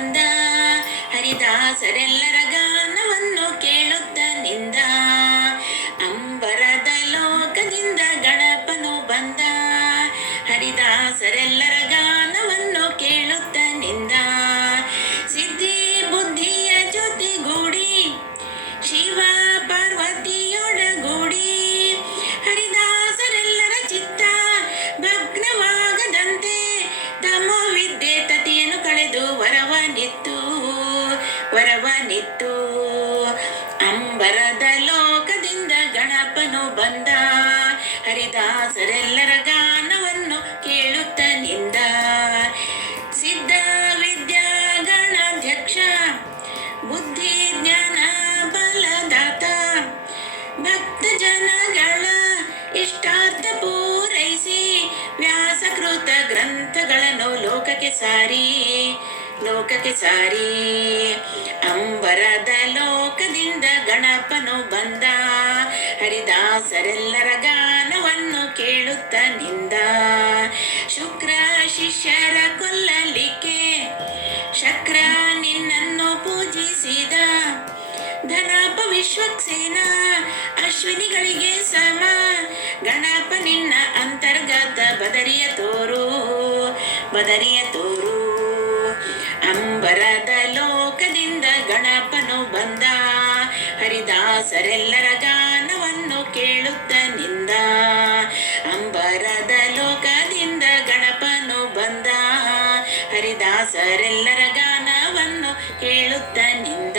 ಬಂದ, ಹರಿದಾಸರೆಲ್ಲರ ಗಾನವನ್ನು ಕೇಳುತ್ತ ನಿಂದ. ಅಂಬರದ ಲೋಕದಿಂದ ಗಣಪನು ಬಂದ, ಹರಿದಾಸರೆಲ್ಲರ ಗಾನವನ್ನು ಕೇಳುತ್ತ ನಿಂದ. ಸಿದ್ಧಿ ಬುದ್ಧಿಯ ಜೊತೆಗೂಡಿ ಶಿವ ಪಾರ್ವತಿಯೊಡಗೂಡಿ, ಹರಿದಾಸರೆಲ್ಲರ ಚಿತ್ತ ಭಗ್ನವಾಗದಂತೆ ತಮ್ಮ ವಿದ್ಯೆ ತತಿಯನ್ನು ಕಳೆದು ವರವನಿತ್ತು. ಅಂಬರದ ಲೋಕದಿಂದ ಗಣಪನು ಬಂದ, ಹರಿದಾಸರೆಲ್ಲರ ಗಾನವನ್ನು ಕೇಳುತ್ತ ನಿಂದ. ಸಿದ್ಧ ವಿದ್ಯಾ ಗಣಾಧ್ಯಕ್ಷ, ಬುದ್ಧಿ ಜ್ಞಾನ ಬಲದಾತ, ಭಕ್ತ ಜನಗಳ ಇಷ್ಟಾರ್ಥ ಪೂರೈಸಿ ವ್ಯಾಸಕೃತ ಗ್ರಂಥಗಳನ್ನು ಲೋಕಕ್ಕೆ ಸಾರಿ. ಅಂಬರದ ಲೋಕದಿಂದ ಗಣಪನು ಬಂದ, ಹರಿದಾಸರೆಲ್ಲರ ಗಾನವನ್ನು ಕೇಳುತ್ತ ನಿಂದ. ಶುಕ್ರ ಶಿಷ್ಯರ ಕೊಲ್ಲಲಿಕ್ಕೆ ಶಕ್ರ ನಿನ್ನನ್ನು ಪೂಜಿಸಿದ, ಧನಪ ವಿಶ್ವಕ್ಸೇನ ಅಶ್ವಿನಿಗಳಿಗೆ ಸಮ, ಗಣಪ ನಿನ್ನ ಅಂತರ್ಗತ ಬದರಿಯ ತೋರು. ಅಂಬರದ ಲೋಕದಿಂದ ಗಣಪನು ಬಂದ, ಹರಿದಾಸರೆಲ್ಲರ ಗಾನವನ್ನು ಕೇಳುತ್ತ ನಿಂದ. ಅಂಬರದ ಲೋಕದಿಂದ ಗಣಪನು ಬಂದ, ಹರಿದಾಸರೆಲ್ಲರ ಗಾನವನ್ನು ಕೇಳುತ್ತ ನಿಂದ.